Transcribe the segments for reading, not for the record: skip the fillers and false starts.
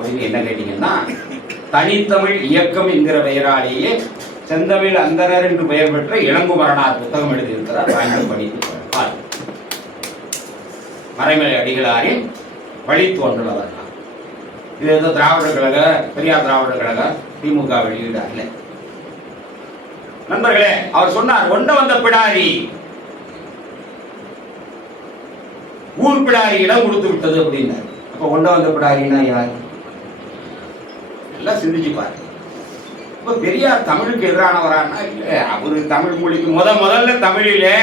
அப்படின்னு என்ன கேட்டீங்கன்னா, தனித்தமிழ் இயக்கம் என்கிற பெயராலேயே செந்தமிழ் அந்தனர் என்று பெயர் பெற்ற இளங்குமரனார் புத்தகம் எழுதியிருக்கிறார். வாங்கி படித்து மறைமலை அடிகளாரின் வழித்தோன்றல். இது ஏதோ திராவிடர் கழக, பெரியார் திராவிடர் கழக, திமுக வெளியீடு அல்ல நண்பர்களே. அவர் சொன்னார், ஒண்ட வந்த பிடாரி ஊர் பிடாரி இடம் கொடுத்து விட்டது அப்படின்னாரு. அப்ப ஒண்ட வந்த பிடாரின்னா யார்? எல்லாம் சிந்திச்சு பாரு. இப்ப பெரியார் தமிழுக்கு எதிரானவரானா இல்ல. அவரு தமிழ் மொழிக்கு முதல்ல தமிழிலே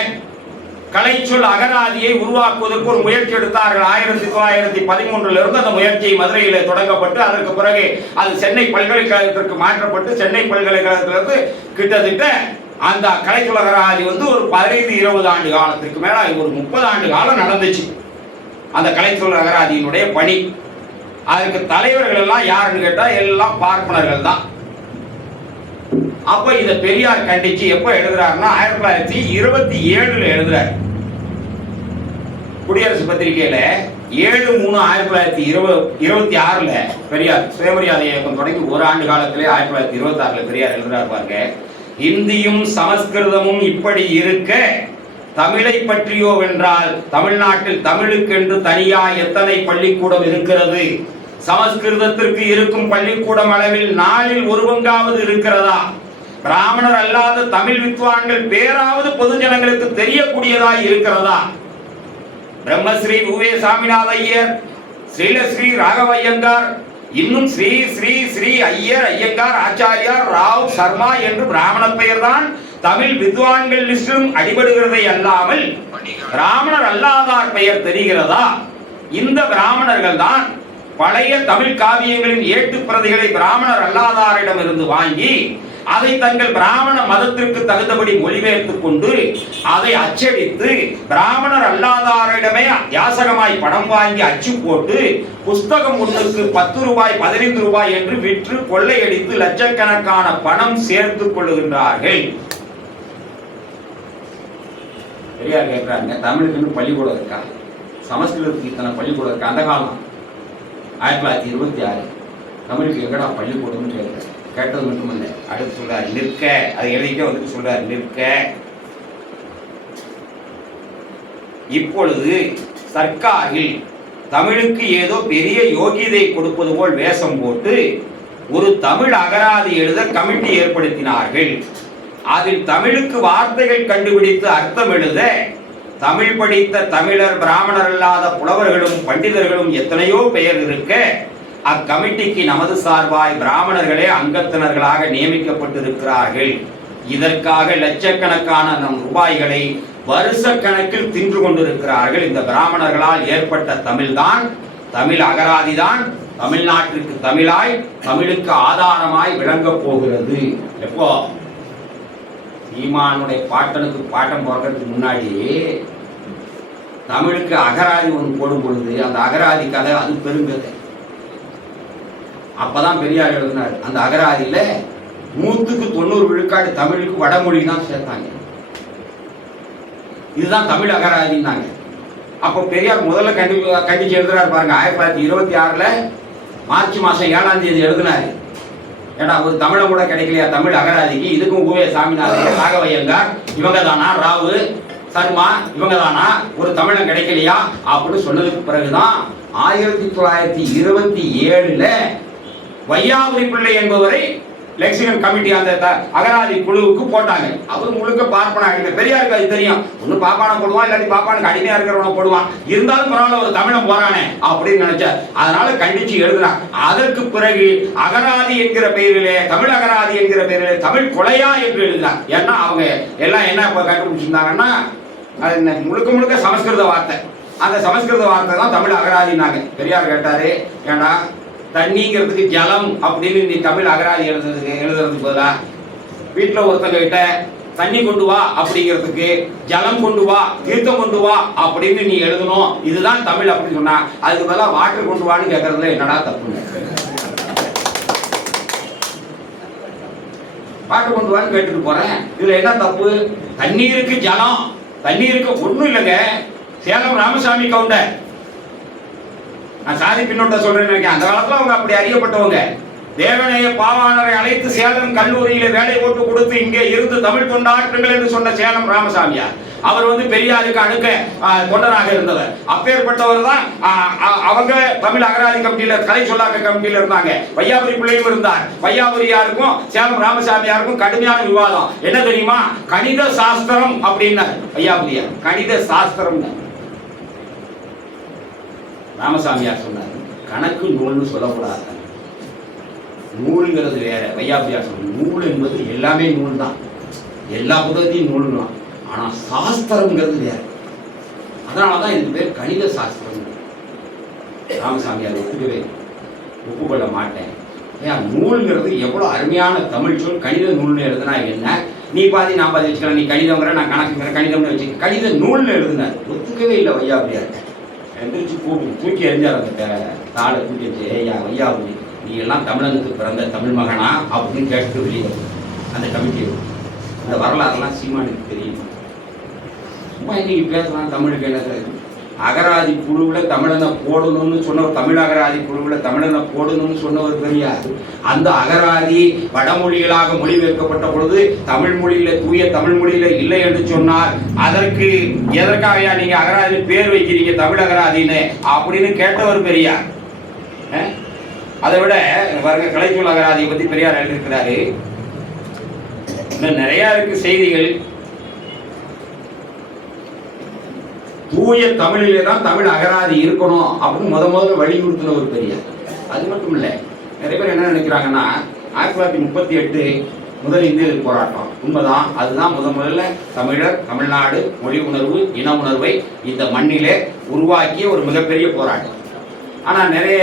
கலைச்சொல் அகராதியை உருவாக்குவதற்கு ஒரு முயற்சி எடுத்தார்கள். 1913 இருந்து அந்த முயற்சி மதுரையிலே தொடங்கப்பட்டு அதற்கு பிறகு அது சென்னை பல்கலைக்கழகத்திற்கு மாற்றப்பட்டு சென்னை பல்கலைக்கழகத்திலிருந்து கிட்டத்தட்ட அந்த கலைச்சொல் அகராதி ஒரு 15-20 ஆண்டு காலத்திற்கு மேல ஒரு 30 ஆண்டு காலம் நடந்துச்சு அந்த கலைச்சொல் அகராதியினுடைய பணி. அதற்கு தலைவர்கள் எல்லாம் யாருன்னு கேட்டா எல்லாம் பார்ப்பனர்கள் தான். அப்ப இத பெரியார் கண்டிச்சு எப்ப எழுதுறாருன்னா 1927 எழுதுறாரு. குடியரசு பத்திரிகையில 7/3/1926 பெரியார் சுயமரியாதை இயக்கம் தொடங்கி ஒரு ஆண்டு காலத்திலே 1926 பெரியார் எழுதுறாரு பாருங்க. இந்தியும் சமஸ்கிருதமும் இப்படி இருக்க தமிழை பற்றியோ வென்றால் தமிழ்நாட்டில் தமிழுக்கென்று தனியா எத்தனை பள்ளிக்கூடம் இருக்கிறது? சமஸ்கிருதத்திற்கு இருக்கும் பள்ளிக்கூடம் அளவில் 4 1/4 இருக்கிறதா? பிராமணர் அல்லாத தமிழ் வித்வான்கள் பேராவது பொதுஜனங்களுக்கு தெரியக்கூடியதாய் இருக்கிறதா? பிரம்மஸ்ரீ உவே சாமிநாத ஐயர், ஸ்ரீலஸ்ரீ ராகவ ஐயங்கார், இன்னும் ஸ்ரீ ஸ்ரீ ஸ்ரீ ஐயர், ஐயங்கார், ஆச்சாரியார், ராவ், சர்மா என்று பிராமண பெயர் தான் தமிழ் வித்வான்கள் லிஸ்டிலும் அடிபடுகிறதை அல்லாமல் பிராமணர் அல்லாதார் பெயர் தெரிகிறதா? இந்த பிராமணர்கள் தான் பழைய தமிழ் காவியங்களின் ஏட்டு பிரதிகளை பிராமணர் அல்லாதாரிடம் இருந்து வாங்கி அதை தங்கள் பிராமண மதத்திற்கு தகுந்தபடி மொழிபெயர்த்துக் கொண்டு அதை அச்சடித்து பிராமணர் அல்லாதாரிடமே யாசகமாய் பணம் வாங்கி அச்சு போட்டு புஸ்தகம் ஒன்றுக்கு 10 ரூபாய் 15 ரூபாய் என்று விற்று கொள்ளையடித்து லட்சக்கணக்கான பணம் சேர்த்துக் கொள்ளுகின்றார்கள். பெரியார் கேட்கிறாங்க, தமிழுக்கு பள்ளிக்கூடம் இருக்கா? சமஸ்கிருதத்துக்கு இத்தனை பள்ளிக்கூடம் இருக்கா? அந்த காலம் 1926 தமிழுக்கு எங்கடா பள்ளிக்கூடம் கேட்கிறார். கேட்டது மட்டுமல்ல, அடுத்து சொல்றாரு நிற்க. அதை எழுதிட்டே சொல்றாரு நிற்க. இப்பொழுது சர்க்காரில் தமிழுக்கு ஏதோ பெரிய யோகிதை கொடுப்பது போல் வேஷம் போட்டு ஒரு தமிழ் அகராதி எழுத கமிட்டி ஏற்படுத்தினார்கள். அதில் தமிழுக்கு வார்த்தைகள் கண்டுபிடித்து அர்த்தம் எழுத தமிழ் படித்த தமிழர் பிராமணர் அல்லாத புலவர்களும் பண்டிதர்களும் எத்தனையோ பெயர் இருக்க அக்கமிட்டிக்கு நமது சார்பாய் பிராமணர்களே அங்கத்தினர்களாக நியமிக்கப்பட்டிருக்கிறார்கள். இதற்காக லட்சக்கணக்கான நம் ரூபாய்களை வருஷ கணக்கில் தின்று கொண்டிருக்கிறார்கள். இந்த பிராமணர்களால் ஏற்பட்ட தமிழ்தான், தமிழ் அகராதிதான் தமிழ்நாட்டிற்கு தமிழாய் தமிழுக்கு ஆதாரமாய் விளங்கப் போகிறது. எப்போ சீமானுடைய பாட்டனுக்கு பாட்டம் போடுறதுக்கு முன்னாடி தமிழுக்கு அகராதி ஒன்று போடும் பொழுது அந்த அகராதி கதை அது பெருங்கதை. அப்பதான் பெரியார் எழுதினார். அந்த அகராதியில 100% விழுக்காடு தமிழுக்கு வடமொழி தான் சேர்த்தாங்க. இதுதான் தமிழ் அகராதினாங்க. அப்போ பெரியார் முதல்ல கண்டிச்சு எழுதுறாரு பாருங்க. 1926 மார்ச் மாசம் 7ஆம் தேதி எழுதினாரு. ஏன்னா ஒரு தமிழை கூட கிடைக்கலையா தமிழ் அகராதிக்கு? இதுக்கும் உவே சாமிநாதன், ராகவ ஐயங்கார் இவங்க தானா, ராவு, சர்மா இவங்க தானா, ஒரு தமிழன் கிடைக்கலையா அப்படின்னு சொன்னதுக்கு பிறகுதான் 1927 வையாபுரி பிள்ளை என்பவரை லெக்சிகன் கமிட்டி அந்த அகராதி குழுவுக்கு போட்டாங்க. அவர் முழுக்க பார்ப்பன அடிமை. பெரியாருக்கு அது தெரியும். ஒண்ணு பாப்பான போடுவான், இல்லாட்டி பாப்பானுக்கு அடிமையா இருக்கிறவன போடுவான். இருந்தாலும் பரவாயில்ல ஒரு தமிழன் போறானே அப்படின்னு நினைச்சார். அதனால கண்டிச்சு எழுதுறான். அதற்கு பிறகு அகராதி என்கிற பெயரிலே, தமிழ் அகராதி என்கிற பெயரிலே தமிழ் கொலையா என்று எழுதுறான். ஏன்னா அவங்க எல்லாம் என்ன கண்டுபிடிச்சிருந்தாங்கன்னா அது முழுக்க சமஸ்கிருத வார்த்தை. அந்த சமஸ்கிருத வார்த்தை தான் தமிழ் அகராதினாங்க. பெரியார் கேட்டாரு, ஏன்னா தண்ணிங்கிறதுக்கு ஜலம் அப்படின்னு நீ தமிழ் அகராதி எழுதுறதுக்கு பதிலா வீட்டுல ஒருத்தங்க கிட்ட தண்ணி கொண்டு வா அப்படிங்கிறதுக்கு ஜலம் கொண்டு வா, தீர்த்தம் கொண்டு வா அப்படின்னு நீ எழுதணும், இதுதான் தமிழ் அப்படின்னு சொன்னா அதுக்கு பதிலா வாட்டர் கொண்டு வான்னு கேட்கறதுல என்னடா தப்புங்க? வாட்டர் கொண்டு வான்னு கேட்டுட்டு போறேன், இதுல என்ன தப்பு? தண்ணீருக்கு ஜலம், தண்ணீருக்கு ஒண்ணும் இல்லைங்க. சேலம் ராமசாமி கவுண்டர் நான் சாதி பின்னோட்ட சொல்றேன்னு நினைக்கிறேன். அந்த காலத்துல அவங்க அப்படி அறியப்பட்டவங்க. தேவனைய பாவாணரை அழைத்து சேலம் கல்லூரியில வேலை போட்டு கொடுத்து இங்கே இருந்து தமிழ் தொண்டாற்றுங்கள் என்று சொன்ன சேலம் ராமசாமியார். அவர் பெரியாருக்கு அடுக்க தொண்டராக இருந்தவர். அப்பேற்பட்டவர் தான் அவங்க தமிழ் அகராதி கமிட்டியில கலை சொல்லாக்க கமிட்டியில இருந்தாங்க. வையாபுரி பிள்ளையும் இருந்தார். வையாபுரியாருக்கும் சேலம் ராமசாமியாருக்கும் கடுமையான விவாதம். என்ன தெரியுமா? கணித சாஸ்திரம் அப்படின்னார் வையாபுரியார். கணித சாஸ்திரம். ராமசாமியார் சொன்னார் கணக்கு நூல்னு சொல்லக்கூடாது, நூல்ங்கிறது வேற. வையாபுரியார் சொன்னார் நூல் என்பது எல்லாமே நூல் தான், எல்லா புத்தகத்தையும் நூல் தான். ஆனா சாஸ்திரம்ங்கிறது வேற. அதனாலதான் இதுக்கு பேர் கணித சாஸ்திரம். ராமசாமியார் ஒப்புக்கொள்ள மாட்டேன். ஏன் நூல்ங்கிறது எவ்வளவு அருமையான தமிழ் சொல். கணித நூல்னு எழுதுனா என்ன? நீ பாதி நான் பாதி வச்சுக்கலாம். நீ கணிதங்கிற நான் கணக்குங்கிற கணிதம்னு வச்சு கணித நூல்னு எழுதுனார். ஒத்துக்கவே இல்லை வையாபுரியார். எந்திரிச்சு தூக்கி எறிஞ்சார். அந்த தாளை தூக்கி வச்சு ஐயா வையாபுரி நீ எல்லாம் தமிழனுக்கு பிறந்த தமிழ் மகனா அப்படின்னு கேட்டு வெளியே அந்த கமிட்டி. அந்த வரலாறுலாம் சீமானுக்கு தெரியும். சும்மா இன்னைக்கு பேசலாம் தமிழுக்கு என்ன. அகராதி குழுவில் தமிழனை போடணும்னு சொன்னவர், தமிழ் அகராதி குழுவில் தமிழனை போடணும்னு சொன்னவர் பெரியார். அந்த அகராதி வடமொழிகளாக மொழிபெயர்க்கப்பட்ட பொழுது தமிழ் மொழியில தூய தமிழ் மொழியில இல்லை என்று சொன்னார். அதற்கு எதற்காக நீங்க அகராதி பேர் வைக்கிறீங்க தமிழ் அகராதின்னு அப்படின்னு கேட்டவர் பெரியார். அதை விட பாருங்க கலைச்சொல் அகராதியை பத்தி பெரியார் எழுதியிருக்கிறாரு. இன்னும் நிறைய இருக்கு செய்திகள். தூய தமிழிலே தான் தமிழ் அகராதி இருக்கணும் அப்படின்னு முதல்ல வலியுறுத்தின ஒரு பெரியார். அது மட்டும் இல்லை, நிறைய பேர் என்ன நினைக்கிறாங்கன்னா 1938 முதல் இந்திய போராட்டம் உண்மைதான். அதுதான் முதல்ல தமிழர் தமிழ்நாடு மொழி உணர்வு இன உணர்வை இந்த மண்ணிலே உருவாக்கிய ஒரு மிகப்பெரிய போராட்டம். ஆனால் நிறைய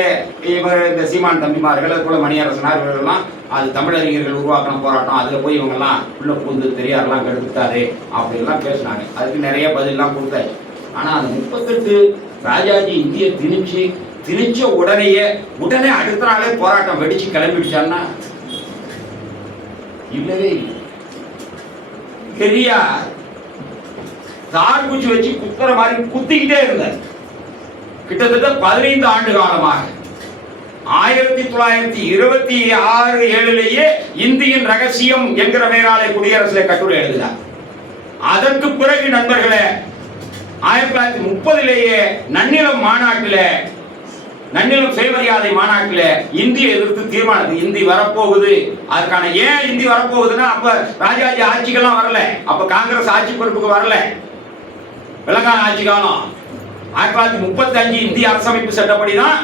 இந்த சீமான் தம்பிமார்கள் அதுபோல மணியரசனார் இவர்கள்லாம் அது தமிழறிஞர்கள் உருவாக்கின போராட்டம், அதில் போய் இவங்கெல்லாம் உள்ள பூந்து பெரியாரெல்லாம் கெடுத்துட்டாரு அப்படின்லாம் பேசினாங்க. அதுக்கு நிறைய பதிலெலாம் கொடுத்தாரு. ஆனால் அந்த 38 ராஜாஜி இந்திய திணிச்ச உடனே அடுத்த நாளே போராட்டம் வெடிச்சு கிளம்பிடுச்சான்னா இல்லவே இல்லை. பெரியார் தார் பூச்சி வச்சு குத்துற மாதிரி குத்திக்கிட்டே இருந்தார். கிட்டத்தட்ட 15 ஆண்டு காலமாக 1926-27 இந்தியின் ரகசியம் என்கிற பெயராலே குடியரசுல கட்டுரை எழுதினார். அதற்கு பிறகு நண்பர்களே 1930 நன்னிலம் சுயமரியாதை மாநாட்டில் இந்தியை எதிர்த்து தீர்மானம். இந்தி வரப்போகுது. அதுக்கான ஏன் இந்தி வரப்போகுதுன்னா அப்ப ராஜாஜி ஆட்சிக்கெல்லாம் வரல, அப்ப காங்கிரஸ் ஆட்சி பொறுப்புக்கு வரல, விலங்கான ஆட்சி காலம். 1935 இந்திய அரசமைப்பு சட்டப்படிதான்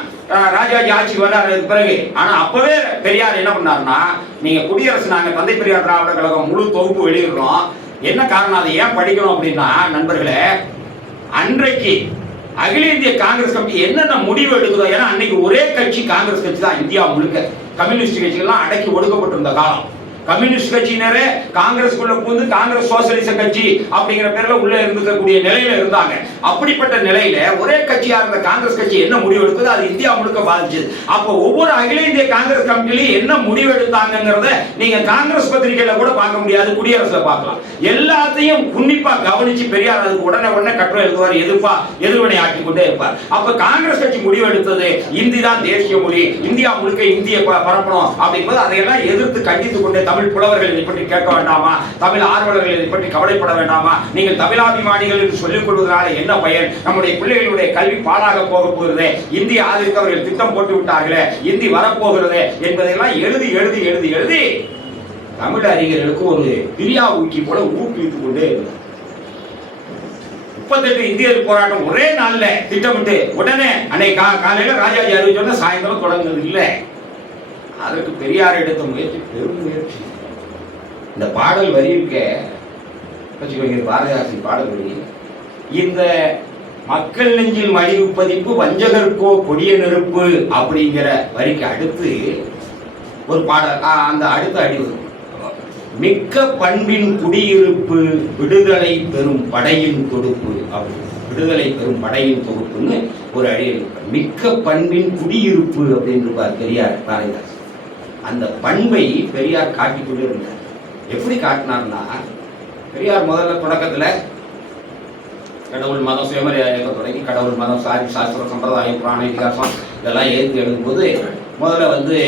ராஜாஜி ஆட்சிக்கு வர்றாரு பிறகு. ஆனா அப்பவே பெரியார் என்ன பண்ணாருன்னா, நீங்க குடியரசு நாங்க தந்தை பெரியார் திராவிட கழகம் முழு தொகுப்பு வெளியிடுறோம். என்ன காரணம், அதை ஏன் படிக்கணும் அப்படின்னா நண்பர்களே, அன்றைக்கு அகில இந்திய காங்கிரஸ் கமிட்டி என்னென்ன முடிவு எடுக்குதோ, ஏன்னா அன்னைக்கு ஒரே கட்சி காங்கிரஸ் கட்சி தான் இந்தியா முழுக்க. கம்யூனிஸ்ட் கட்சிகள்லாம் அடக்கி ஒடுக்கப்பட்டிருந்த காலம். கம்யூனிஸ்ட் கட்சியினரே காங்கிரஸ்க்குள்ள புகுந்து காங்கிரஸ் சோசியலிச கட்சி அப்படிங்கிற பேர்ல உள்ள இருந்துக்கக்கூடிய நிலையில இருந்தாங்க. அப்படிப்பட்ட நிலையில ஒரே கட்சியா இருந்த காங்கிரஸ் கட்சி என்ன முடிவு எடுக்குது அது இந்தியா முழுக்க பாதிச்சது. அப்போ ஒவ்வொரு அகில இந்திய காங்கிரஸ் கமிட்டிலையும் என்ன முடிவு எடுத்தாங்கிறத நீங்க காங்கிரஸ் பத்திரிகையில கூட பார்க்க முடியாது, குடியரசுல பார்க்கலாம். எல்லாத்தையும் உன்னிப்பா கவனிச்சு பெரியார் அதுக்கு உடனே கட்டுரை எழுதுவார், எதிர்வினை ஆக்கி கொண்டே இருப்பார். அப்ப காங்கிரஸ் கட்சி முடிவு எடுத்தது இந்தி தான் தேசிய மொழி, இந்தியா முழுக்க இந்திய பரப்பணும் அப்படிங்கும்போது அதையெல்லாம் எதிர்த்து கண்டித்துக் கொண்டே தமிழ் புலவர்கள் இதை பற்றி கேட்க வேண்டாமா, தமிழ் ஆர்வலர்கள் இதை பற்றி கவலைப்பட வேண்டாமா, நீங்கள் தமிழாபிமானிகள் என்று சொல்லிக் கொள்வதனால என்ன பயன், நம்முடைய பிள்ளைகளுடைய கல்வி பாழாக போக போகிறது, இந்திய ஆதரிக்க அவர்கள் திட்டம் போட்டு விட்டார்களே, இந்தி வரப்போகிறது என்பதையெல்லாம் எழுதி எழுதி எழுதி எழுதி தமிழ் அறிஞர்களுக்கு ஒரு பிரியா ஊக்கி போல ஊக்குவித்துக் கொண்டே இருந்தார். 38 இந்தியர் போராட்டம் ஒரே நாள்ல திட்டமிட்டு உடனே அன்னைக்கு காலையில ராஜாஜி அறிவிச்சோன்னா சாயந்தரம் தொடங்குறது இல்லை. அதற்கு பெரியார் எடுத்த முயற்சி பெரும் முயற்சி. இந்த பாடல் வரி இருக்க பாரதிதாசன் பாடல் வரி, இந்த மக்கள் நெஞ்சில் மலிவு பதிப்பு வஞ்சகர்க்கோ கொடிய நெருப்பு அப்படிங்கிற வரிக்கு அடுத்து ஒரு பாடல், அந்த அடுத்த அடி மிக்க பண்பின் குடியிருப்பு விடுதலை பெறும் படையின் தொடுப்பு அப்படி, விடுதலை பெறும் படையின் தொகுப்புன்னு ஒரு அடி. மிக்க பண்பின் குடியிருப்பு அப்படின்னு இருப்பார் பெரியார் பாரதிதாசன். அந்த பண்பை பெரியார் காட்டிக்கொண்டு இருந்தார். எப்படி காட்டினார்னா, பெரியார் முதல்ல தொடக்கத்துல கடவுள் மதம் சுயமரியாதை தொடங்கி கடவுள் மதம் சாஸ்திர சம்பிரதாயம் புராண இதிகாசம் இதெல்லாம் ஏற்று எழுதும்போது முதல்ல வந்து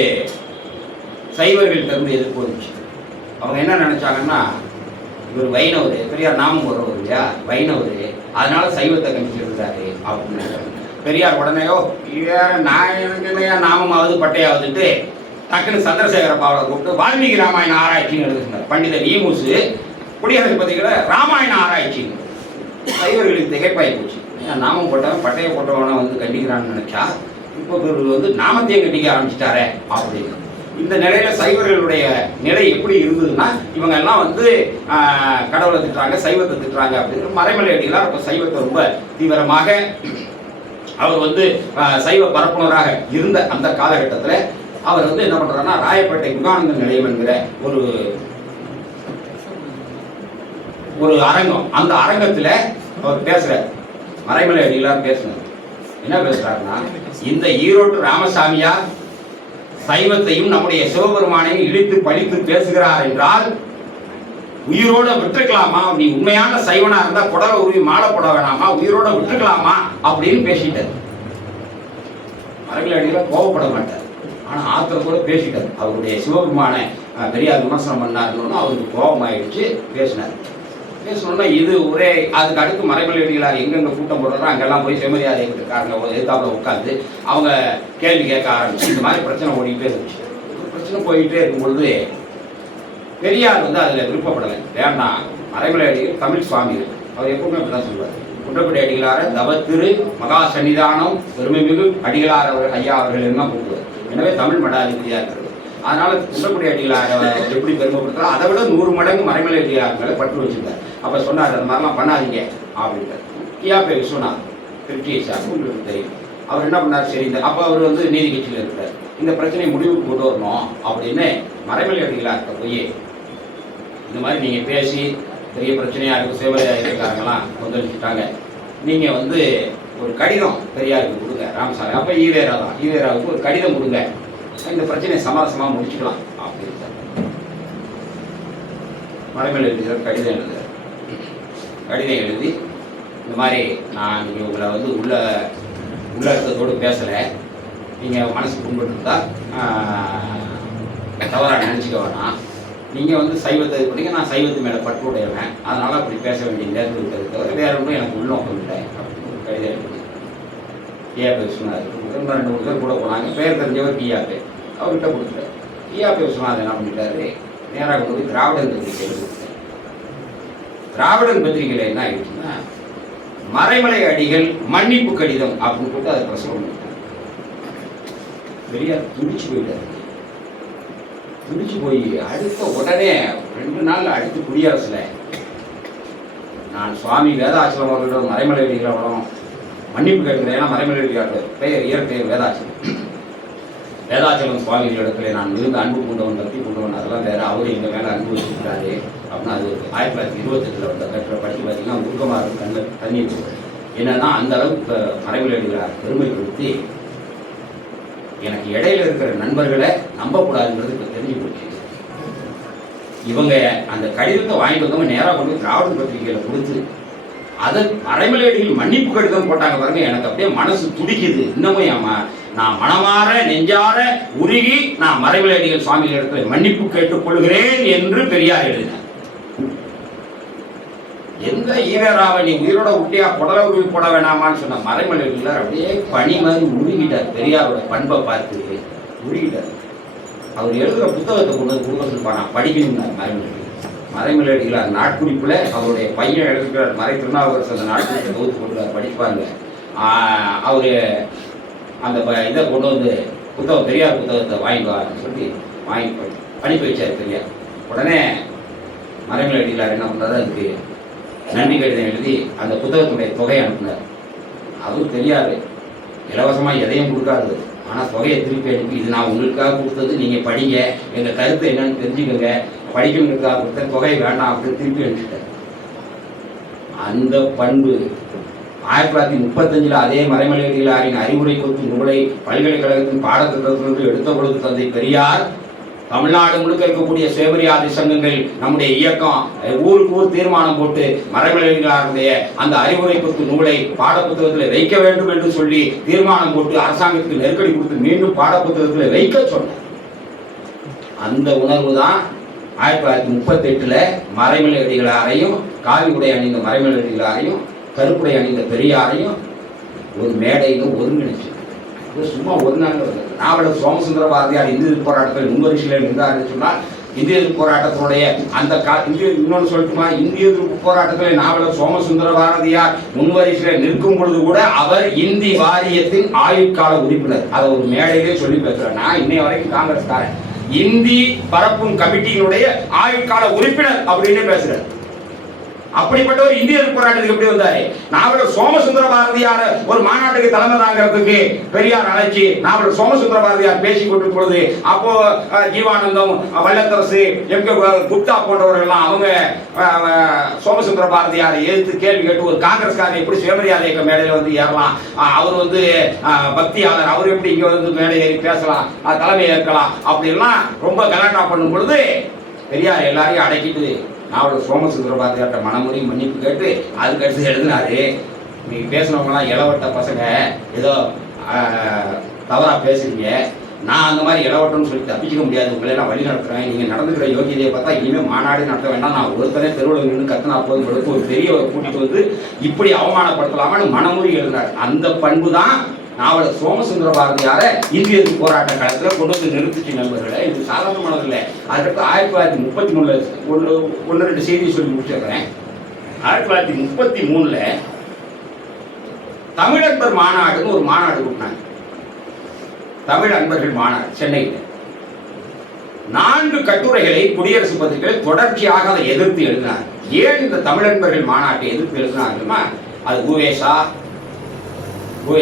சைவர்கள்ட்ட இருந்து எதிர்ப்பு வந்துச்சு. அவங்க என்ன நினைச்சாங்கன்னா, இவர் வைணவர், பெரியார் நாமம் வருவர் இல்லையா, வைணவர், அதனால சைவத்தை கண்டிச்சிருந்தாரு அப்படின்னு. பெரியார் உடனேயோ வேற நான் எனக்கு நாமமாவது பட்டையாவதுட்டு டக்குன்னு சந்திரசேகர பாவலை கூப்பிட்டு வால்மீகி ராமாயண ஆராய்ச்சின்னு எழுதுனார். பண்டிதர் ஈமுசு குடியரசு பத்திரிகையில ராமாயண ஆராய்ச்சின்னு. சைவர்களுக்கு திகைப்பாய் போச்சு. நாமம் போட்டவன் பட்டையை போட்டவனை வந்து கண்டிக்கிறான்னு நினைச்சா இப்போ வந்து நாமத்தையே கண்டிக்க ஆரம்பிச்சிட்டாரே அப்படின்னு. இந்த நிலையில சைவர்களுடைய நிலை எப்படி இருந்ததுன்னா, இவங்க எல்லாம் வந்து கடவுளை திட்டுறாங்க, சைவத்தை திட்டுறாங்க அப்படின்னு. மறைமலை அடிகளார் அப்போ சைவத்தை ரொம்ப தீவிரமாக அவர் வந்து சைவ பரப்புனராக இருந்த அந்த காலகட்டத்தில் அவர் வந்து என்ன பண்றாருன்னா, ராயப்பேட்டை முகானந்த நிலையம் என்கிற ஒரு அரங்கம், அந்த அரங்கத்துல அவர் பேசுறார். மறைமலை அடிகளார் பேசுனார். என்ன பேசுறாருன்னா, இந்த ஈரோட்டு ராமசாமியார் சைவத்தையும் நம்முடைய சிவபெருமானையும் இழித்து பழித்து பேசுகிறார் என்றால் உயிரோட விட்டுக்கலாமா? நீ உண்மையான சைவனா இருந்தா புடவை உருவி மாலை போட வேணாமா? உயிரோட விட்டுக்கலாமா அப்படின்னு பேசிட்டார். மறைமலை அடிகளார் கோபப்பட மாட்டார், ஆனா ஆத்திர கூட பேசிட்டார். அவருடைய சிவபெருமான பெரியார் விமர்சனம் பண்ணாருன்னு அவருக்கு கோபம் ஆயிடுச்சு. பேசினார். பேசணும்னா இது ஒரே அதுக்கு அடுத்து மறைமலை அடிகளார் எங்கெங்க கூட்டம் போடுறாரோ அங்கெல்லாம் போய் செம்மறியாதை காரங்க எதிர்த்தாப்புல உட்காந்து அவங்க கேள்வி கேட்க ஆரம்பிச்சு. இந்த மாதிரி பிரச்சனை ஓடிக்கிட்டே இருந்துச்சு. பிரச்சனை போயிட்டே இருக்கும்பொழுது பெரியார் வந்து அதில் விருப்பப்படலை. வேண்டாம், மறைமலை அடிகள் தமிழ் சுவாமிகள், அவர் எப்பவுமே அப்படிதான் சொல்லுவார். குன்றக்குடி அடிகளார தவ திரு மகா சன்னிதானம் பெருமைமிகு அடிகளார் அவர் ஐயா அவர்கள் என்ன கூப்பிடுவார். எனவே தமிழ் மடாதிபதியாக இருக்கிறது. அதனால குன்றக்குடி அடிகளாரை எப்படி பெருமைப்படுத்துறோம் அதை விட 100 மடங்கு மறைமலை அடிகளார்களை பற்று வச்சிருந்தார். அப்ப சொன்னார், அந்த மாதிரிலாம் பண்ணாதீங்க அப்படின்ட்டார். கியாபே விஸ்வநாத் திருச்சியேசார் உங்களுக்கு தெரியும். அவர் என்ன பண்ணார், சரி இந்த அப்போ அவர் வந்து நீதி கட்சியில் இருக்கிறார், இந்த பிரச்சனையை முடிவுக்கு கொண்டு வரணும் அப்படின்னு மறைமலை அடிகளார்கிட்ட போய் இந்த மாதிரி நீங்க பேசி பெரிய பிரச்சனையா இருக்கு, சிவமரியாதைக்காரங்களாம் கொந்தளிச்சுட்டாங்க, நீங்க வந்து ஒரு கடிதம் பெரியாருக்கு கொடுங்க ராமசாமி. அப்ப ஈவேராவுக்கு ஒரு கடிதம் கொடுங்க, இந்த பிரச்சனையை சமாசமா முடிச்சுக்கலாம் அப்படின்னு மறைமலை அடிகளார் கடிதம் எழுதுறார். கடிதம் எழுதி இந்த மாதிரி நான் நீங்கள் உங்களை வந்து உள்ளடக்கத்தோடு பேசலை, நீங்கள் மனசு புண்பட்டுருந்தா தவறாக நினச்சிக்க வேணாம், நீங்கள் வந்து சைவத்தை இது பண்ணீங்க, நான் சைவத்து மேலே பற்று உடையவேன், அதனால் அப்படி பேச வேண்டிய நேரத்தில் இருக்கிறது தவிர வேற ஒன்றும் எனக்கு உள்நோக்கம் இல்லை அப்படின்னு ஒரு கடிதம் எழுதி கியாபே விஸ்வநாத் 2 பேர் கூட போனாங்க. பேர் தெரிஞ்சவர் கியாபே, அவர்கிட்ட கொடுத்துட்டார். கியாபே விஸ்வநாத் என்ன பண்ணிட்டாரு, நேராக கொண்டு போய் திராவிடன் பத்திரிகையில் கொடுத்தார். திராவிடன் பத்திரிகையில் என்ன ஆயிடுச்சுன்னா, மறைமலை அடிகள் மன்னிப்பு கடிதம் அப்படின்னு போட்டு அதை பிரசவம் பண்ணிட்டாங்க. பெரியார் துடிச்சு போயிட்டார். துடிச்சு போய் அடுத்த உடனே 2 நாள் அடுத்து குடியரசுல நான் சுவாமி வேதாச்சலம் அவர்களிடம் மறைமலை அடிகளோடும் மன்னிப்பு கேட்கிறேன். ஏன்னா மறைமலை அடிகளோட பெயர் இயற்பெயர் வேதாச்சலம். வேதாச்சலம் சுவாமிகளிடத்துல நான் மிகுந்த அன்பு கொண்டவன், பக்தி கொண்டவன், அதெல்லாம் வேற, அவரு எங்க மேல அன்பு வச்சிருக்காரு அப்படின்னா அது 1928 வந்த கட்டுரை படிச்சு பார்த்தீங்கன்னா உருக்கமாக இருக்கும், தண்ணீர் போகும். என்னன்னா அந்த அளவுக்கு மறைமலை அடிகளார் பெருமைப்படுத்தி எனக்கு இடையில இருக்கிற நண்பர்களை நம்பக்கூடாதுன்றது இப்போ தெரிஞ்சு போச்சு. இவங்க அந்த கடிதத்தை வாங்கிட்டு வந்தவங்க நேராக கொண்டு திராவிட பத்திரிகையில கொடுத்து அதை மறைமலை அடிகள் மன்னிப்பு கடிதம் போட்டாங்க பாருங்க, எனக்கு அப்படியே மனசு துடிக்குது. இன்னமும் நான் மனமாற நெஞ்சார உருகி நான் மறைமலை அடிகள் சுவாமிகள் இடத்துல மன்னிப்பு கேட்டுக்கொள்கிறேன் என்று பெரியார் எழுதினார். எந்த ஈவேராவை நீ உயிரோட விட்டியா புடலை உருவி போட வேணாமான்னு சொன்ன மறைமலை அடிகளார் அப்படியே பனி மாதிரி உருகிட்டார். பெரியாரோட பண்பை பார்த்து உருகிட்டார். அவர் எழுதுகிற புத்தகத்தை கொண்டு வந்து கொடுக்க சொல்லுப்பா, நான் படிக்கணும்னார் மறைமலை அடிகளார். நாட்குறிப்பில் அவருடைய பையன் எழுதுகிறார், மறை திருநாவுக்கரசு அந்த நாட்குறிப்பை தொகுத்து கொடுக்குறார், படிப்பாங்க. அவரு அந்த இதை கொண்டு வந்து புத்தகம் பெரியார் புத்தகத்தை வாங்கிக்குவாருன்னு சொல்லி வாங்கி படிப்பு வச்சார் பெரியார். உடனே மறைமலை அடிகளார் என்ன பண்ணுறாரு, அதுக்கு நன்றி கடிதம் எழுதி அந்த புத்தகத்துடைய தொகையை அனுப்புனார். அதுவும் தெரியாது, இலவசமாக எதையும் கொடுக்காது, ஆனால் தொகையை திருப்பி அனுப்பி இது நான் உங்களுக்காக கொடுத்தது, நீங்கள் படிங்க, எங்கள் கருத்து என்னன்னு தெரிஞ்சுக்கோங்க, படிக்கணுங்கிறதுக்காக கொடுத்த தொகை வேண்டாம் அப்படின்னு திருப்பி அனுப்பிச்சிட்டார். அந்த பண்பு 1935 அதே மறைமலை அடிகளாரின் அறிவுரை கொத்து நூலை பல்கலைக்கழகத்தின் பாடத்திட்டத்திலிருந்து எடுத்த பொழுது தந்தை பெரியார் தமிழ்நாடு முழுக்க இருக்கக்கூடிய சுயமரியாதை சங்கங்கள் நம்முடைய இயக்கம் ஊருக்கு ஊர் தீர்மானம் போட்டு மறைமலையாருடைய அந்த அறிவுரை குறித்து நூலை பாடப்புத்தகத்தில் வைக்க வேண்டும் என்று சொல்லி தீர்மானம் போட்டு அரசாங்கத்துக்கு நெருக்கடி கொடுத்து மீண்டும் பாடப்புத்தகத்தில் வைக்க சொன்ன அந்த உணர்வு தான் 1938 மறைமலையடிகளாரையும் காவி உடை அணிந்த மறைமலையடிகளாரையும் கருப்புடை அணிந்த பெரியாரையும் ஒரு மேடையில் ஒருங்கிணைச்சு. சும்மா ஒரு நாள் நாவலர் சோமசுந்தர பாரதியார் இந்திய போராட்டத்தில் முன்வரிசையில் இருந்தார்னு சொன்னால் இந்திய போராட்டத்தினுடைய அந்த இன்னொன்று சொல்லட்டுமா, இந்திய போராட்டத்தில் நாவலர் சோமசுந்தர பாரதியார் முன்வரிசையில் நிற்கும் பொழுது கூட அவர் இந்தி வாரியத்தின் ஆயுட்கால உறுப்பினர். அதை ஒரு மேடையிலே சொல்லி பேசுறேன். நான் இன்னைய வரைக்கும் காங்கிரஸ்காரன், இந்தி பரப்பும் கமிட்டியினுடைய ஆயுட்கால உறுப்பினர் அப்படின்னு பேசுறேன். அப்படிப்பட்ட ஒரு இந்திய போராட்டத்துக்கு எப்படி வந்தாரு? நாவலர் சோமசுந்தர பாரதியார் ஒரு மாநாட்டுக்கு தலைமை தாங்கிறதுக்கு பெரியார் அழைச்சி நாவலர் சோமசுந்தர பாரதியார் பேசிக் கொண்டிருக்கும் பொழுது அப்போ ஜீவானந்தம், வல்லத்தரசு, எம்.கே. குப்தா போன்றவர்கள் அவங்க சோமசுந்தர பாரதியாரை எதிர்த்து கேள்வி கேட்டு ஒரு காங்கிரஸ்காரர் எப்படி சுயமரியாதை இயக்க மேடையில் வந்து ஏறலாம், அவர் வந்து பக்தியாளர், அவர் எப்படி இங்க வந்து மேடை ஏறி பேசலாம், தலைமை ஏற்கலாம் அப்படின்லாம் ரொம்ப கலாட்டா பண்ணும் பொழுது பெரியார் எல்லாரையும் அடக்கிட்டு நாவலர் சோமசுந்தர பாரதியார்ட்ட மனமுறை மன்னிப்பு கேட்டு அதுக்கு அடுத்து எழுதினாரு, நீங்க பேசினவங்களாம் இளவட்ட பசங்க ஏதோ தவறா பேசுறீங்க, நான் அந்த மாதிரி இளவட்டம்னு சொல்லி தப்பிச்சிக்க முடியாது, உங்களெல்லாம் வழி நடத்துறேன், நீங்க நடந்துக்கிற யோகியதையை பார்த்தா இனிமேல் மாநாடு நடத்த வேண்டாம், நான் ஒருத்தரே தெருவில் நின்று கத்தனா போதும் கொடுத்து ஒரு பெரிய கூட்டிட்டு வந்து இப்படி அவமானப்படுத்தலாமான்னு மனமுறை எழுதினார். அந்த பண்பு தான் நாவலர் சோமசுந்தர பாரதியார இந்திய போராட்ட காலத்தில் கொண்டு வந்து நிறுத்திச்சு. நண்பர்களே, இது சாதாரணமானது இல்லை. அதுக்கு 1933 ஒன்று ரெண்டு செய்தி சொல்லி முடிச்சிருக்கிறேன். 1933 தமிழ் அன்பர் மாநாடுன்னு ஒரு மாநாடு கூட்டினாங்க. தமிழ் அன்பர்கள் மாநாடு சென்னையில் 4 கட்டுரைகளை குடியரசு பத்திரிகையில் தொடர்ச்சியாக அதை எதிர்த்து எழுதினார். ஏன் இந்த தமிழன்பர்கள் மாநாட்டை எதிர்த்து எழுதினாங்கன்னா, அது ஊவே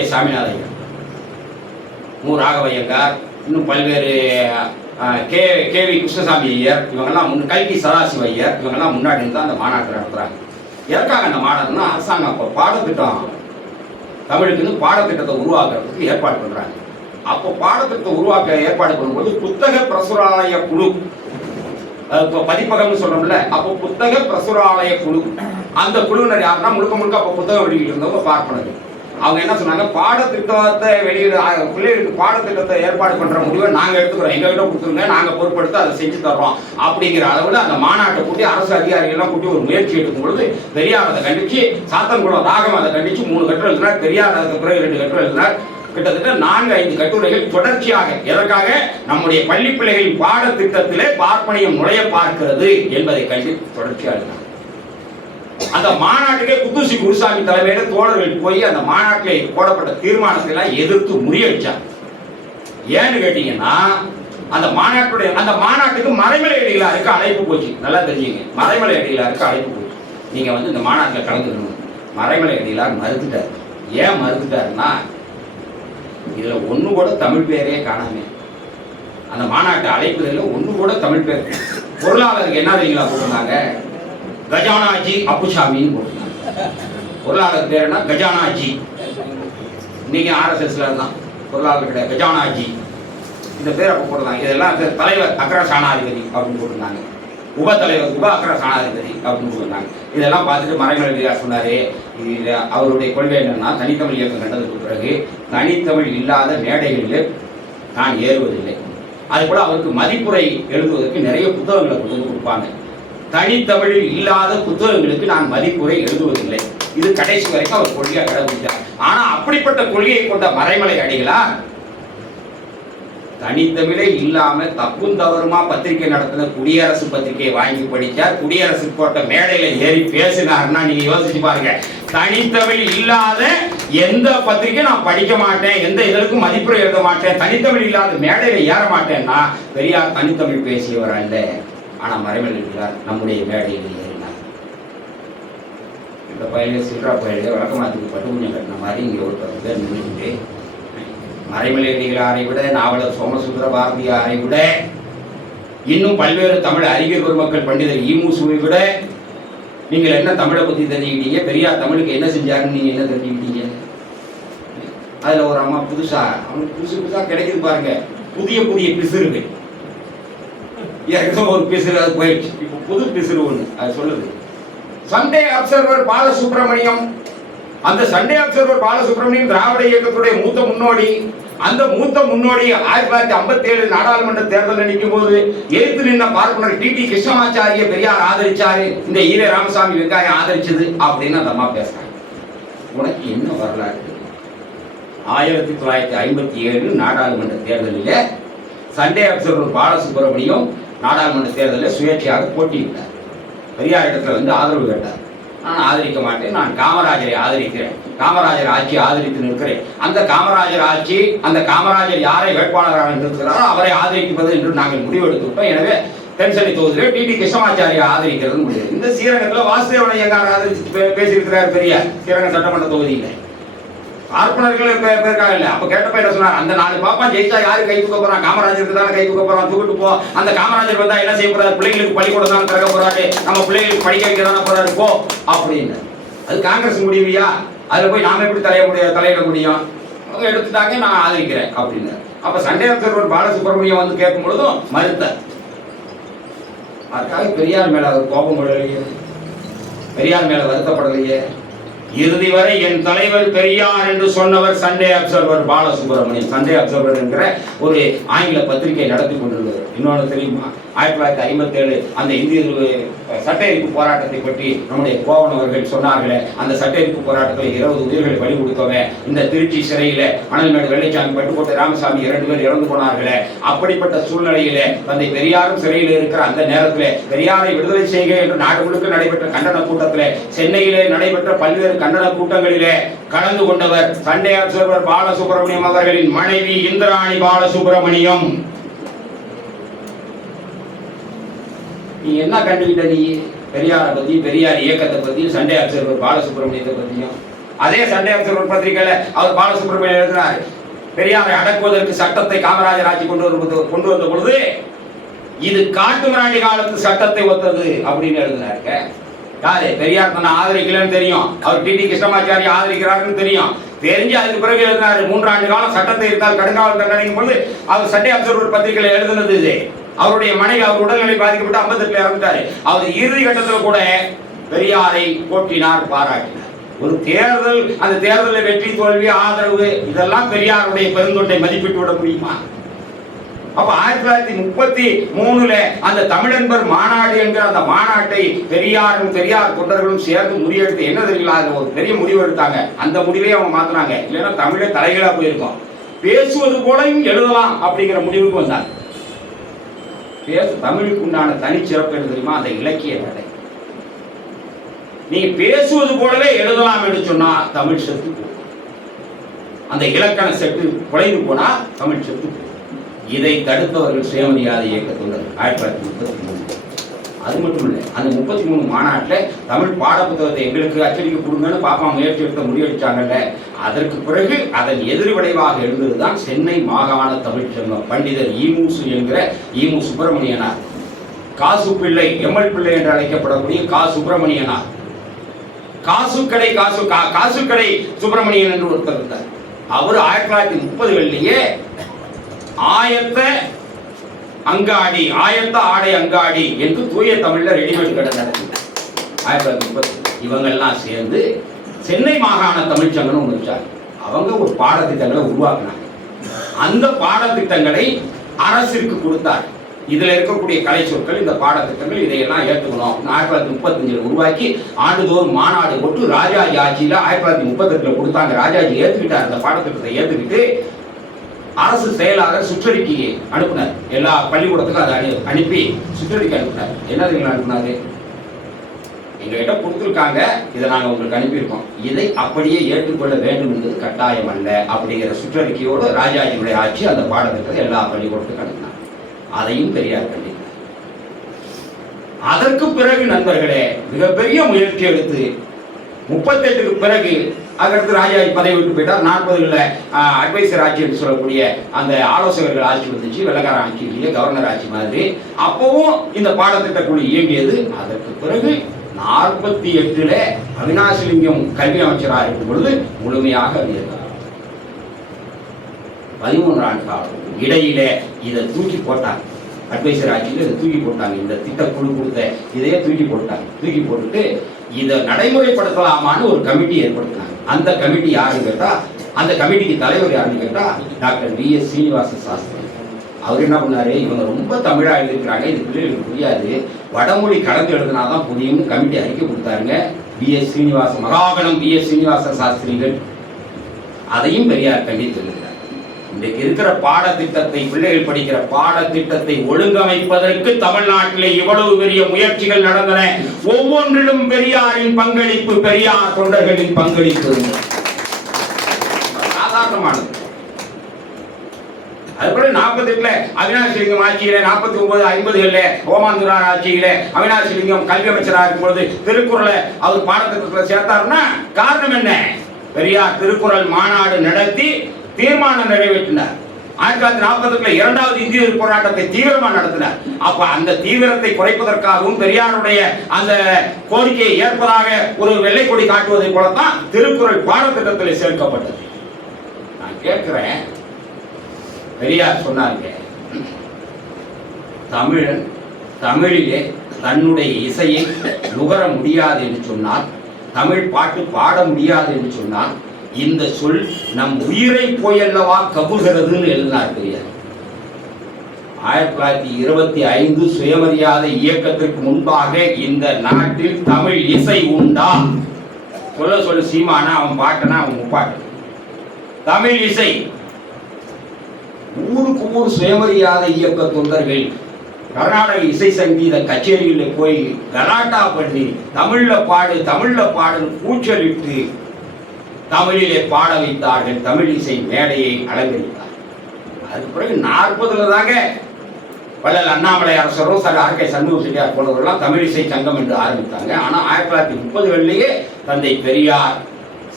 சாமிநாதையர், மு. ராகவையங்கார், இன்னும் பல்வேறு கே.வி. கிருஷ்ணசாமி ஐயர், இவங்கெல்லாம் கல்கி சதாசிவ ஐயர், இவங்கெல்லாம் முன்னாடி இருந்து அந்த மாநாட்டை நடத்துறாங்க. எதற்காக அந்த மாநாடுன்னா, அரசாங்கம் அப்போ பாடத்திட்டம் தமிழுக்குன்னு பாடத்திட்டத்தை உருவாக்குறதுக்கு ஏற்பாடு பண்றாங்க. அப்போ பாடத்திட்டத்தை உருவாக்க ஏற்பாடு பண்ணும்போது புத்தக பிரசுராலய குழு, இப்போ பதிப்பகம்னு சொல்றோம்ல, அப்போ புத்தக பிரசுராலய குழு, அந்த குழுவினர் யாருன்னா முழுக்க அப்போ புத்தகம் வெளியிட்டு இருந்தவங்க பார்ப்பனது. அவங்க என்ன சொன்னாங்க, பாடத்திட்டத்தை வெளியிட பிள்ளைகளுக்கு பாடத்திட்டத்தை ஏற்பாடு பண்ற முடிவை நாங்க எடுத்துக்கிறோம், எங்ககிட்ட கொடுத்துருங்க, நாங்க பொறுப்படுத்த அதை செஞ்சு தர்றோம் அப்படிங்கிற அளவில் அந்த மாநாட்டை கூட்டி அரசு அதிகாரிகள்லாம் கூட்டி ஒரு முயற்சி எடுக்கும் பொழுது பெரியார் அதை கண்டிச்சு, சாத்தன்குளம் ராகம் அதை கண்டிச்சு 3 கட்டுரை எழுதினார். பெரியார் அதுக்கு பிறகு 2 கட்டுரை எழுதினார். கிட்டத்தட்ட 4-5 கட்டுரைகள் தொடர்ச்சியாக எதற்காக, நம்முடைய பள்ளி பிள்ளைகளின் பாடத்திட்டத்திலே பார்ப்பனியம் நுழைய பார்க்கிறது என்பதை கண்டு தொடர்ச்சியாக எழுதினார். அந்த மாநாட்டுக்கே குத்துசி குருசாமி தலைமையில தோழர்கள் போய் அந்த மாநாட்டில் போடப்பட்ட தீர்மானத்தை எல்லாம் எதிர்த்து முறியடிச்சாங்க. ஏன்னு கேட்டீங்கன்னா, அந்த மாநாட்டுக்கு மறைமலையடிகளாருக்கு அழைப்பு போச்சு. நல்லா தெரிஞ்சுங்க, மறைமலையடிகளாருக்கு அழைப்பு போச்சு, நீங்க வந்து இந்த மாநாட்டில் கலந்துக்கணும். மறைமலையடிகளார் மறுத்துட்டார். ஏன் மறுத்துட்டாருன்னா, இதுல ஒண்ணு கூட தமிழ் பேரே காணாம, அந்த மாநாட்டு அழைப்புதல ஒண்ணு கூட தமிழ் பேர். பொருளாளருக்கு என்ன தெரியுங்களா போட்டிருந்தாங்க, கஜானாஜி அப்புசாமின்னு போட்டிருந்தாங்க. பொருளாளர் பேருனா கஜானாஜி. இன்னைக்கு RSSல தான் பொருளாளர் கிடையாது, கஜானாஜி இந்த பேர் அப்போ போட்டிருந்தாங்க. இதெல்லாம் தலைவர் அக்ர சாணாதிபதி அப்படின்னு போட்டிருந்தாங்க, உப தலைவர் உப அக்ர சாணாதிபதி அப்படின்னு போட்டிருந்தாங்க. இதெல்லாம் பார்த்துட்டு மறைமலையார் சொன்னாரு, இது அவருடைய கொள்கை என்னன்னா, தனித்தமிழ் இயக்கம் கண்டதுக்கு பிறகு தனித்தமிழ் இல்லாத மேடைகளில் நான் ஏறுவதில்லை. அது கூட அவருக்கு மதிப்புரை எழுதுவதற்கு நிறைய புத்தகங்களை கொண்டு வந்து கொடுப்பாங்க. தனித்தமிழில் இல்லாத புத்தகங்களுக்கு நான் மதிப்புரை எழுதுவதில்லை. இது கடைசி வரைக்கும் அவர் கொள்கையாக கடைபிடித்தார். ஆனா அப்படிப்பட்ட கொள்கையை கொண்ட மறைமலை அடிகளார் தனித்தமிழே இல்லாம தப்பும் தவறுமா பத்திரிகை நடத்தின குடியரசு பத்திரிகையை வாங்கி படிச்சார். குடியரசு போட்ட மேடையில ஏறி பேசினார்னா நீங்க யோசிச்சு பாருங்க, தனித்தமிழ் இல்லாத எந்த பத்திரிகை நான் படிக்க மாட்டேன், எந்த இதற்கும் மதிப்புரை எழுத மாட்டேன், தனித்தமிழ் இல்லாத மேடையில ஏற மாட்டேன்னா பெரியார் தனித்தமிழ் பேசியவர் அல்ல. ஆனா மறைமலை நம்முடைய மேடையில் ஏறினார். இந்த பயில சில்ரா பயில வழக்கமாத்துக்கு பட்டு கொஞ்சம் கட்டின மாதிரி இங்கே ஒரு 10 பேர் நின்றுட்டு, மறைமலை அடிகளாரை விட நாவலர் சோமசுந்தர பாரதியாரை விட இன்னும் பல்வேறு தமிழ் அறிஞர் பெருமக்கள் பண்டிதர் ஈமுசுவை விட நீங்கள் என்ன தமிழை பத்தி தெரிஞ்சுக்கிட்டீங்க, பெரியார் தமிழுக்கு என்ன செஞ்சாருன்னு நீங்க என்ன தெரிஞ்சுக்கிட்டீங்க? அதுல ஒரு அம்மா புதுசா அவனுக்கு புதுசா கிடைக்குது பாருங்க, புதிய பிசுறுகள். ஏற்கனவே ஒரு பிசுறு அது போயிடுச்சு. இப்போ புது பிசுறு ஒன்று அது சொல்லுது. சண்டே அப்சர்வர் பாலசுப்ரமணியம், அந்த சண்டே அப்சர்வர் பாலசுப்ரமணியம் திராவிட இயக்கத்துடைய மூத்த முன்னோடி. அந்த மூத்த முன்னோடி 1957 நாடாளுமன்ற தேர்தல் நிற்கும் போது எதிர்த்து நின்ற பார்ப்பனர் டிடி கிருஷ்ணமாச்சாரிய பெரியார் ஆதரிச்சாரு, இந்த ஈவே ராமசாமி வெங்காயம் ஆதரிச்சது அப்படின்னு அந்த அம்மா பேசுறாங்க. உனக்கு என்ன வரலாறு? 1957 நாடாளுமன்ற தேர்தலில் சண்டே அப்சர்வர் பாலசுப்ரமணியம் நாடாளுமன்ற தேர்தலில் சுயேட்சையாக போட்டியிட்டார். பெரியார் இடத்துல வந்து ஆதரவு கேட்டார். நான் ஆதரிக்க மாட்டேன், நான் காமராஜரை ஆதரிக்கிறேன், காமராஜர் ஆட்சி ஆதரித்து நிற்கிறேன். அந்த காமராஜர் ஆட்சி, அந்த காமராஜர் யாரை வேட்பாளராக நிறுத்துகிறாரோ அவரை ஆதரிப்பது என்று நாங்கள் முடிவெடுத்து விட்டோம். எனவே தென்சென்னை தொகுதியில் டிடி கிருஷ்ணமாச்சாரியை ஆதரிக்கிறது முடியாது. இந்த ஸ்ரீரங்கத்தில் வாசுதேவன் ஐயங்கார் ஆதரிச்சு பேசியிருக்கிறார் பெரியார் ஸ்ரீரங்கம் சட்டமன்ற தொகுதியில். பார்ப்பனர்கள் பேருக்காக இல்லை. அப்ப கேட்டப்ப என்ன சொன்னார்? அந்த 4 பாப்பா ஜெயிச்சா யாரு கை தூக்க போறான்? காமராஜருக்கு தானே கை தூக்க போறான், தூக்கிட்டு போ. அந்த காமராஜர் வந்தா என்ன செய்ய போறாரு? பிள்ளைங்களுக்கு பள்ளிக்கூடம் தான் திறக்க போறாரு, நம்ம பிள்ளைகளுக்கு படிக்க வைக்க தானே போறாரு, போ அப்படின்னு. அது காங்கிரஸ் முடிவியா? அதுல போய் நாம எப்படி தலையிட முடியும்? அவங்க எடுத்துட்டாங்க, நான் ஆதரிக்கிறேன் அப்படின்னு. அப்ப சண்டே அப்சர்வர் பாலசுப்ரமணியம் வந்து கேட்கும் பொழுதும் மறுத்த. அதுக்காக பெரியார் மேல அவர் கோபம் கொள்ளலையே, பெரியார் மேல வருத்தப்படலையே. இறுதி வரை என் தலைவர் பெரியார் என்று சொன்னவர் Sunday Observer Balasubramaniam. Sunday Observer என்கிற ஒரு ஆங்கில பத்திரிகை நடத்தி கொண்டிருந்தது. இன்னொன்று தெரியுமா? 1957 அந்த இந்திய சட்ட எரிப்பு போராட்டத்தை பற்றி நம்முடைய கோவன் அவர்கள் சொன்னார்களே, அந்த சட்ட எரிப்பு போராட்டத்தில் 20 உயிர்களை பலி கொடுத்தவன் இந்த திருச்சி சிறையில அனல்மேடு வெள்ளைச்சாமி, பட்டுக்கோட்டை ராமசாமி 2 பேர் இறந்து போனார்களே. அப்படிப்பட்ட சூழ்நிலையில தந்தை பெரியாரும் சிறையில் இருக்கிற அந்த நேரத்தில் பெரியாரை விடுதலை செய்க என்று நாடு முழுக்க நடைபெற்ற கண்டன கூட்டத்தில், சென்னையிலே நடைபெற்ற பல்வேறு கண்டன கூட்டங்களிலே கலந்து கொண்டவர் சண்டே அப்சர்வர் பாலசுப்ரமணியம் அவர்களின் மனைவி இந்திராணி பாலசுப்ரமணியம். நீ என்ன கண்டுகிட்ட? நீ பெரியாரை பத்தி, பெரியார் இயக்கத்தை பத்தி, சண்டே அப்சர்வர் பாலசுப்ரமணியத்தை பத்தியும். அதே சண்டே அப்சர்வர் பத்திரிகையில அவர் பாலசுப்ரமணியம் எழுதினார், பெரியாரை அடக்குவதற்கு சட்டத்தை காமராஜர் ஆட்சி கொண்டு வந்த பொழுது இது காட்டுமிராண்டி காலத்து சட்டத்தை ஒத்தது அப்படின்னு எழுதினாருங்க. யாரு? பெரியார் தன்னை ஆதரிக்கலன்னு தெரியும், அவர் டிடி கிருஷ்ணமாச்சாரி ஆதரிக்கிறாருன்னு தெரியும். தெரிஞ்சு அதுக்கு பிறகு எழுதினாரு 3 ஆண்டு காலம் சட்டத்தை இருந்தால் கடுங்காவல் தண்டனைக்கும் பொழுது அவர் சண்டே அப்சர்வர் பத்திரிகையில எழுதுனது இது. அவருடைய மனைவி அவர் உடல்நிலை பாதிக்கப்பட்டு 58 இறந்துட்டாரு. அவர் இறுதி கட்டத்தில் கூட பெரியாரை போற்றினார், பாராட்டினார். ஒரு தேர்தல், அந்த தேர்தலில் வெற்றி தோல்வி ஆதரவு இதெல்லாம் பெரியாருடைய பெருந்தொண்டை மதிப்பிட்டு விட முடியுமா? அப்ப 1933 அந்த தமிழன்பர் மாநாடு என்கிற அந்த மாநாட்டை பெரியார் தொண்டர்களும் சேர்ந்து முடிவெடுத்து என்ன தெரியல, ஒரு பெரிய முடிவு எடுத்தாங்க. அந்த முடிவை அவங்க மாத்தினாங்க. இல்லைன்னா தமிழே தலைகளா போயிருக்கும். பேசுவது போலையும் எழுதலாம் அப்படிங்கிற முடிவுக்கு வந்தாங்க. தமிழுக்கு உண்டான தனிச்சிறப்பு என்ன தெரியுமா? அந்த இலக்கிய நடை. நீங்க பேசுவது போலவே எழுதலாம் என்று சொன்னா தமிழ் செத்து போகும். அந்த இலக்கண செட்டு குறைந்து போனா தமிழ் செத்து போகும். இதை தடுத்தவர்கள் சுயமரியாதை இயக்கத்துள்ளது 1933. அது மட்டும் இல்லை, அந்த 33 மாநாட்டில் தமிழ் பாடப்புத்தகத்தை எங்களுக்கு அச்சடிக்க கொடுங்கன்னு பாப்பா முயற்சி எடுத்த முறியடிச்சாங்கல்ல. அதற்கு பிறகு அதன் எதிர்விளைவாக எழுந்ததுதான் சென்னை மாகாண தமிழ் சங்கம். பண்டிதர் ஈமூசு என்கிற ஈமு சுப்பிரமணியனார், காசு பிள்ளை, எம்எல் பிள்ளை என்று அழைக்கப்படக்கூடிய கா சுப்பிரமணியனார், காசுக்கடை சுப்பிரமணியன் என்று ஒருத்தர் இருந்தார். அவர் 1930களிலேயே ஆயத்த ஆடை அங்காடி என்று தூய தமிழ்ல ரெடிமேட் கடை நடத்தினார் 1930. இவங்கெல்லாம் சேர்ந்து சென்னை மாகாண தமிழ்ச்சங்கம்னு ஒன்று வச்சாங்க. அவங்க ஒரு பாடத்திட்டங்களை உருவாக்குனாங்க. அந்த பாடத்திட்டங்களை அரசிற்கு கொடுத்தார். இதுல இருக்கக்கூடிய கலை சொற்கள், இந்த பாடத்திட்டங்கள் இதையெல்லாம் ஏற்றுக்கணும். 1935 உருவாக்கி ஆண்டுதோறும் மாநாடு போட்டு ராஜாஜி ஆட்சியில 1938 கொடுத்தாங்க. ராஜாஜி ஏத்துக்கிட்டார். அந்த பாடத்திட்டத்தை ஏத்துக்கிட்டு அரசு செயலாளர் சுற்றறிக்கையை அனுப்பினார். எல்லா பள்ளிக்கூடத்துக்கும் அதை அனுப்பி சுற்றறிக்கை அனுப்பினார். என்ன அனுப்பினாரு? எங்ககிட்ட கொடுத்துருக்காங்க, இதை நாங்கள் உங்களுக்கு அனுப்பியிருக்கோம், இதை அப்படியே ஏற்றுக்கொள்ள வேண்டும் என்பது கட்டாயம் அல்ல அப்படிங்கிற சுற்றறிக்கையோடு ராஜாஜியுடைய ஆட்சி அந்த பாடத்திட்டத்தை எல்லா பள்ளிக்கூடத்துக்கும் அனுப்பினார். அதையும் பெரியார் கண்டித்தார். அதற்கு பிறகு நண்பர்களே மிகப்பெரிய முயற்சி எடுத்து 38க்கு பிறகு அதற்கு ராஜாஜி பதவி விட்டு போயிட்டார். 40களில் அட்வைசர் ஆட்சி என்று சொல்லக்கூடிய அந்த ஆலோசகர்கள் ஆட்சி வந்துச்சு. வெள்ளக்கார ஆட்சி இல்லையே, கவர்னர் ஆட்சி மாதிரி. அப்பவும் இந்த பாடத்திட்ட குழு இயங்கியது. அதற்கு பிறகு 48ல் அவினாசிலிங்கம் கல்வி அமைச்சராக இருக்கும் பொழுது முழுமையாக அறிந்தார். 13 ஆண்டு காலம் இடையில இதை தூக்கி போட்டாங்க. அட்வைசர் ஆட்சியில் இதை தூக்கி போட்டாங்க. இந்த திட்டக்குழு கொடுத்த இதையே தூக்கி போட்டாங்க. தூக்கி போட்டுட்டு இதை நடைமுறைப்படுத்தலாமான்னு ஒரு கமிட்டி ஏற்படுத்தினாங்க. அந்த கமிட்டி யாருன்னு கேட்டா, அந்த கமிட்டிக்கு தலைவர் யாருன்னு கேட்டா டாக்டர் V.S. சீனிவாச சாஸ்திரி. அவர் என்ன பண்ணாரு, இவங்க ரொம்ப தமிழா எழுதியிருக்கிறாங்க, இது பிள்ளைகளுக்கு புரியாது, வடமொழி கலந்து எழுதினாதான் புரியும்னு கமிட்டி அறிக்கை கொடுத்தாருங்க. V.S. சீனிவாச மகாகணம் V.S. சீனிவாச சாஸ்திரிகள். அதையும் பெரியார் கண்டித்திருக்கிறார். இன்றைக்கு இருக்கிற பாடத்திட்டத்தை, பிள்ளைகள் படிக்கிற பாடத்திட்டத்தை ஒழுங்கமைப்பதற்கு தமிழ்நாட்டிலே இவ்வளவு பெரிய முயற்சிகள் நடந்தன. ஒவ்வொன்றிலும் பெரியாரின் பங்களிப்பு, பெரியார் தொண்டர்களின் பங்களிப்பு சாதாரணமானது. அதுபோல 48 அவினாசிலிங்கம் ஆட்சியில, 49 50களில் ஓமாந்துரார் ஆட்சியில அவினாசிலிங்கம் கல்வி அமைச்சராக இருக்கும்போது திருக்குறளை அவர் பாடத்திட்டத்தில் சேர்த்தாருன்னா காரணம் என்ன? பெரியார் திருக்குறள் மாநாடு நடத்தி தீர்மானம் நிறைவேற்றினார். 1948 இரண்டாவது இந்திய போராட்டத்தை தீவிரமாக நடத்தினார். அப்ப அந்த தீவிரத்தை குறைப்பதற்காகவும் பெரியாருடைய அந்த கோரிக்கையை ஏற்பதாக ஒரு வெள்ளை கொடி காட்டுவதை போலத்தான் திருக்குறள் பாடத்திட்டத்தில் சேர்க்கப்பட்டது. நான் கேட்கிறேன், பெரியார் சொன்னாங்க, தமிழன் தமிழிலே தன்னுடைய இசையை நுகர முடியாது என்று சொன்னால், தமிழ் பாட்டு பாட முடியாது என்று சொன்னால், இந்த சொல் நம் உயிரை போயல்லவா கபுகிறதுன்னு எழுதினார் பெரியார். 1925 சுயமரியாதை இயக்கத்திற்கு முன்பாக இந்த நாட்டில் தமிழ் இசை உண்டா? சொல்ல சீமானா அவன் பாட்டனா அவன் முப்பாட்டு. தமிழ் இசை ஊருக்கு ஊர் சுயமரியாதை இயக்க தொண்டர்கள் கர்நாடக இசை சங்கீத கச்சேரியில் போய் கலாட்டா பண்ணி தமிழ்ல பாடு கூச்சலிட்டு தமிழிலே பாட வைத்தார்கள். தமிழ் இசை மேடையை அலங்கரித்தார். அதுக்கு பிறகு 40 தாங்க வள்ளல் அண்ணாமலை அரசரும் R.K. சண்முக செட்டியார் போன்றவர்கள்லாம் தமிழ் இசை சங்கம் என்று ஆரம்பித்தாங்க. ஆனால் 1930களிலேயே தந்தை பெரியார்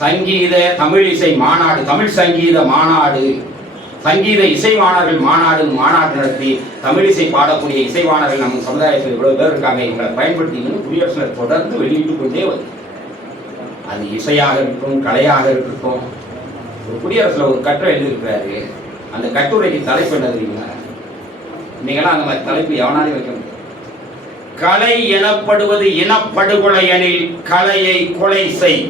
சங்கீத தமிழ் இசை மாநாடு, தமிழ் சங்கீத மாநாடு, சங்கீத இசைவாணர்கள் மாநாடு நடத்தி தமிழ் இசை பாடக்கூடிய இசைவாணர்கள் நம்ம சமுதாயத்தில் இவ்வளவு பேர் இருக்காங்க, இவங்களை பயன்படுத்திங்கன்னு குடியரசுத் தொடர்ந்து வெளியிட்டு கொண்டே வந்து, அது இசையாக இருக்கட்டும், கலையாக இருக்கட்டும். குடியரசுல ஒரு கட்டுரை எழுதியிருக்கிறாரு. அந்த கட்டுரைக்கு தலைப்பு என்ன தெரியுங்களா? நீங்களாம் அந்த மாதிரி தலைப்பு எவனாலே வைக்க முடியும். கலை எனப்படுவது இனப்படுகொலை எனில் கலையை கொலை செய்.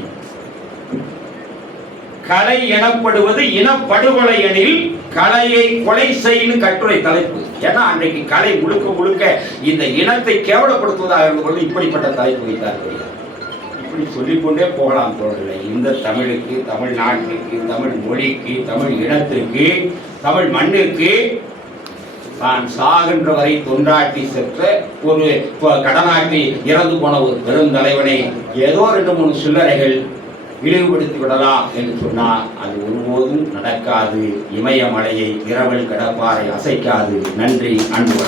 கலை எனப்படுவது இனப்படுகொலை எனில் கலையை கொலை செய்யும் கட்டுரை தலைப்பு. ஏன்னா அன்றைக்கு கலை முழுக்க இந்த இனத்தை கேவலப்படுத்துவதாக இருந்தபோது இப்படிப்பட்ட தலைப்பு வைத்தார்கள். இப்படி சொல்லிக்கொண்டே போகலாம் தோழர்களே. இந்த தமிழுக்கு, தமிழ்நாட்டிற்கு, தமிழ் மொழிக்கு, தமிழ் இனத்திற்கு, தமிழ் மண்ணிற்கு தான் சாகின்ற வரை தொண்டாட்டி சென்ற ஒரு கடனாட்டி இறந்து போன ஒரு பெருந்தலைவனை ஏதோ 2-3 சில்லறைகள் இழிவுபடுத்தி விடலாம் என்று சொன்னால் அது ஒருபோதும் நடக்காது. இமயமலையை இரவல் கடப்பாறை அசைக்காது. நன்றி, அன்பு.